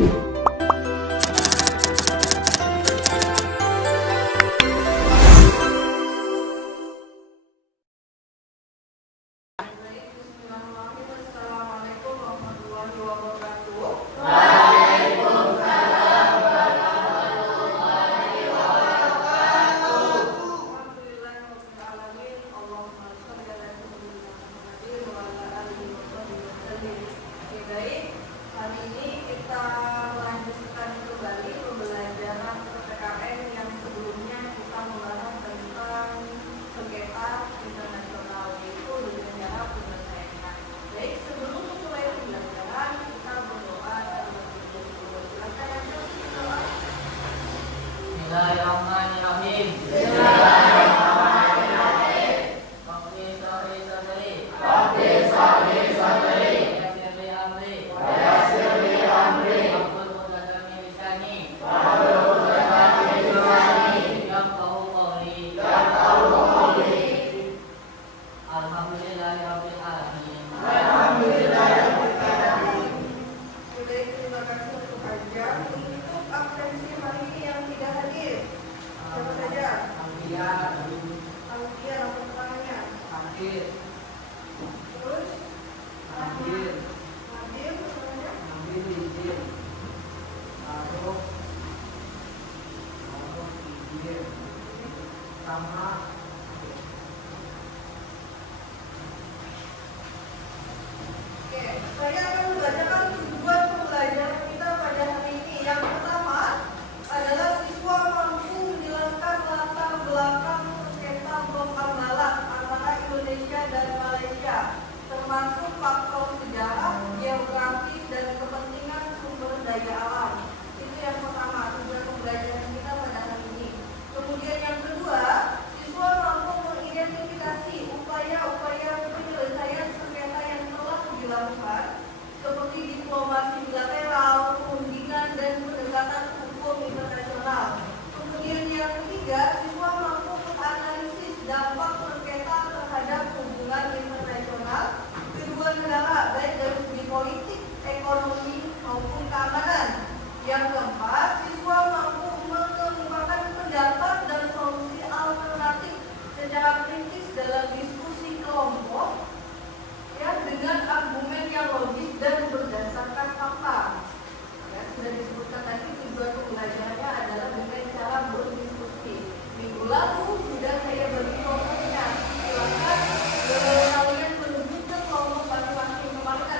Assalamualaikum warahmatullahi wabarakatuh. Alhamdulillahirobbilalamin. Allahumma sholli ala sayyidina Muhammadin wa ala alihi wasallam. Oke, baik. Hari ini kita melanjutkan kembali pembelajaran PPKN yang sebelumnya kita membahas tentang sengketa internasional, yaitu dengan cara penyelesaian. Baik, sebelum memulai pembelajaran kita berdoa terlebih dahulu. Silakan berdoa. Bismillahirrahmanirrahim. Baik, terima kasih untuk Ajang. Untuk absensi hari ini yang tidak hadir, siapa saja? Alfian, apa pertanyaannya? Terus? Nadir, pertanyaannya? Oke, saya akan membacakan tujuan pembelajaran kita pada hari ini. Yang pertama adalah siswa mampu menjelaskan latar belakang sengketa bom Ambalat antara Indonesia dan Malaysia, termasuk faktor sejarah, geografis, dan kepentingan sumber daya alam. Itu yang pertama, tujuan pembelajaran kita pada hari ini. Kemudian yang kedua, siswa mampu mengidentifikasi upaya-upaya penyelesaian sengketa yang telah dilakukan, seperti diplomasi bilateral, perundingan, dan pendekatan hukum internasional. Kemudian yang ketiga, siswa mampu menganalisis dampak sengketa terhadap hubungan internasional kedua negara, baik dari segi politik, ekonomi, maupun keamanan. Yang keempat, siswa mampu mengemukakan pendapat dan solusi alternatif secara kritis dalam diskusi kelompok, ya, dengan argumen yang logis dan berdasarkan fakta. Ya, sudah disebutkan tadi tujuan pembelajarannya adalah dengan cara berdiskusi. Minggu lalu sudah saya bagi kelompoknya. Silakan kalian menuju ke kelompok masing-masing. Kemarin kan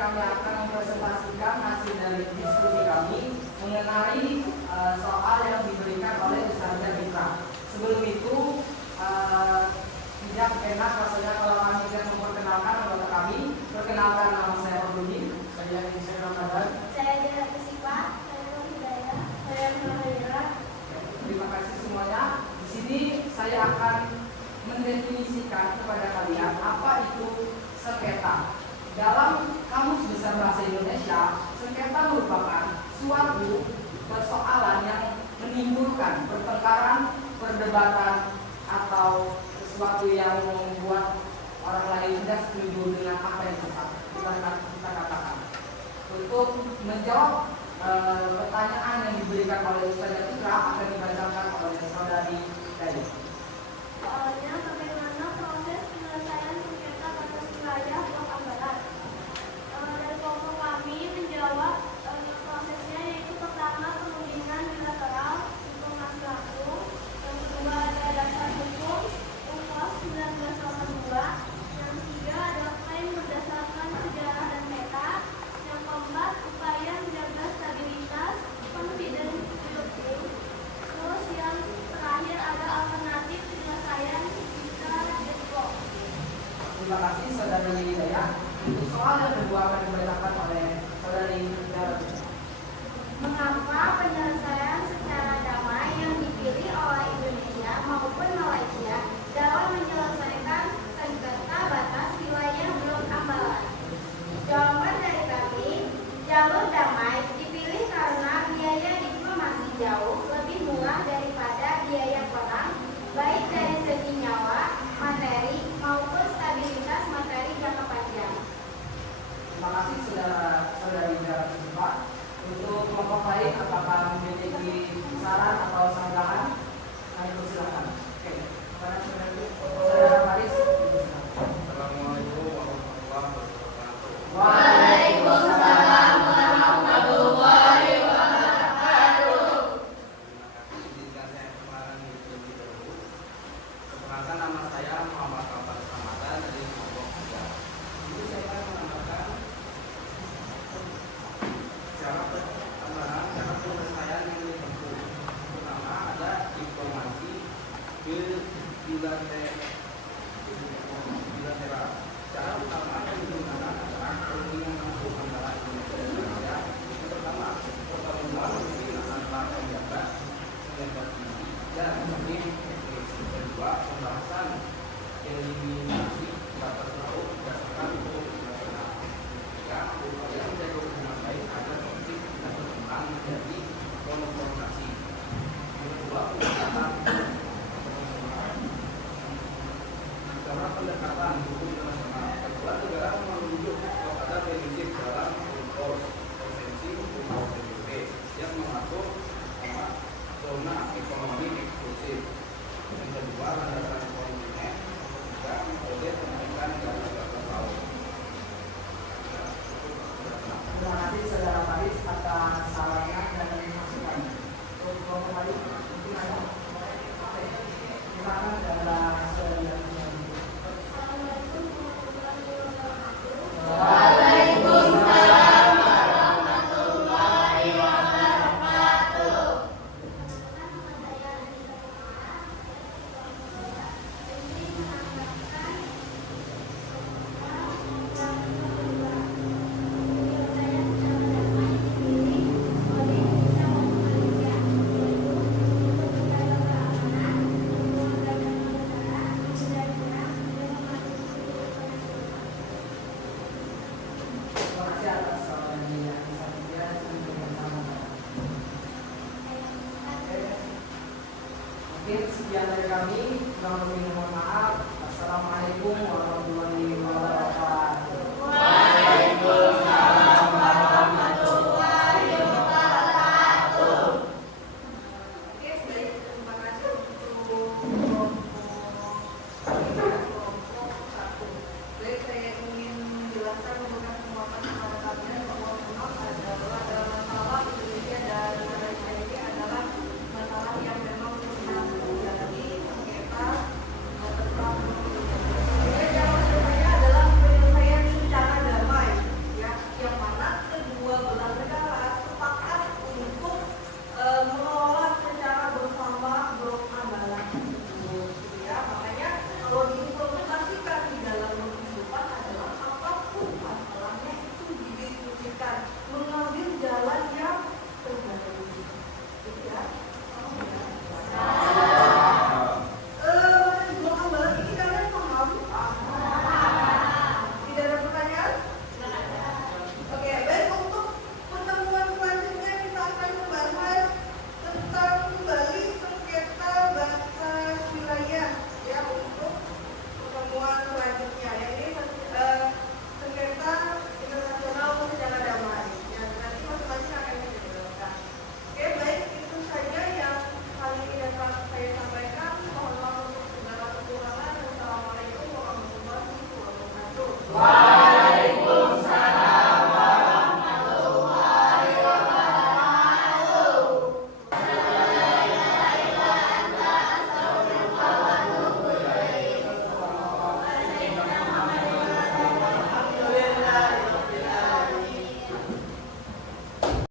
kami akan mempresentasikan hasil dari diskusi kami mengenai soal yang diberikan oleh Ustazah Mitra. Sebelum itu, tidak enak rasanya kalau kami tidak memperkenalkan anggota kami. Perkenalkan, nama saya Roduni, saya Indonesia Ramadan. Saya Dira Sipa, saya Nur Hidayah, saya Nurhayra. Terima kasih semuanya. Di sini saya akan mendefinisikan kepada kalian apa itu sengketa. Dalam Kamus Besar Bahasa Indonesia, sengketa merupakan suatu persoalan yang menimbulkan pertengkaran, perdebatan, atau sesuatu yang membuat orang lain tidak setuju dengan apa yang kita katakan. Untuk menjawab pertanyaan yang diberikan oleh Ustazah Mitra akan dibacakan oleh saudari Daya. Soalnya, bagaimana proses penyelesaian sengketa batas wilayah Blok Ambalat? Dari kelompok kami menjawab prosesnya, yaitu pertama penundingan bilateral, informasi langsung. Yang kedua ada dasar hukum, UNCLOS 1982. Yang ketiga adalah klaim berdasarkan sejarah dan peta. Yang keempat, upaya menjaga stabilitas, confidence building. Terus yang terakhir ada alternatif penyelesaian jika deadlock. Terima kasih saudari Hidayah. Untuk soal yang kedua akan dibacakan oleh saudari Dara. Mengapa penyelesaian secara damai yang dipilih oleh Indonesia maupun Malaysia dalam menyelesaikan sengketa batas wilayah Blok Ambalat? Jawaban dari kami, jalur damai dipilih karena biaya diplomasi jauh lebih murah daripada biaya perang, baik dari segi nyawa, materi, maupun stabilitas materi jangka panjang. Terima kasih saudari Dara. Untuk kelompok lain apakah memiliki saran atau sanggahan? Kami persilakan. Oke, kepada saudara Faris. Assalamualaikum warahmatullahi wabarakatuh. Waalaikumsalam warahmatullahi wabarakatuh. Izinkan saya perkenalkan diri terlebih dahulu. Perkenalkan, nama saya Muhammad Faris Ramadan dari kelompok 3. Itu saya akan menambahkan cara penyelesaian yang ditempuh. Pertama ada diplomasi bilateral. Cara utama yang digunakan adalah perundingan langsung antara Indonesia dan Malaysia. Yang pertama, pertemuan antar pejabat tingkat tinggi dan mungkin yang kedua, pembahasan eliminasi batas laut berdasarkan hukum internasional. Ketiga, upaya menjaga hubungan baik agar konflik tidak berkembang menjadi konfrontasi. Yang kedua, pendekatan karena pendekatan hukum internasional. Kedua, negara menunjuk kepada prinsip dalam UNCLOS, Konvensi Hukum PBB, yang mengatur zona ekonomi eksklusif. Yang kedua, landasan kontinen. Ketiga, metode penaikan garis batas laut. Terima kasih saudara Faris atas sarannya dan masukan. Untuk kelompok lain mungkin ada. Oke, silakan adalah saudara. Assalamualaikum warahmatullahi wabarakatuh. Waalaikumsalam warahmatullahi wabarakatuh. Terima kasih atas sarannya yang saya sama. Mungkin sekian dari kami. Kurang lebih mohon maaf. Assalamualaikum warahmatullahi wabarakatuh.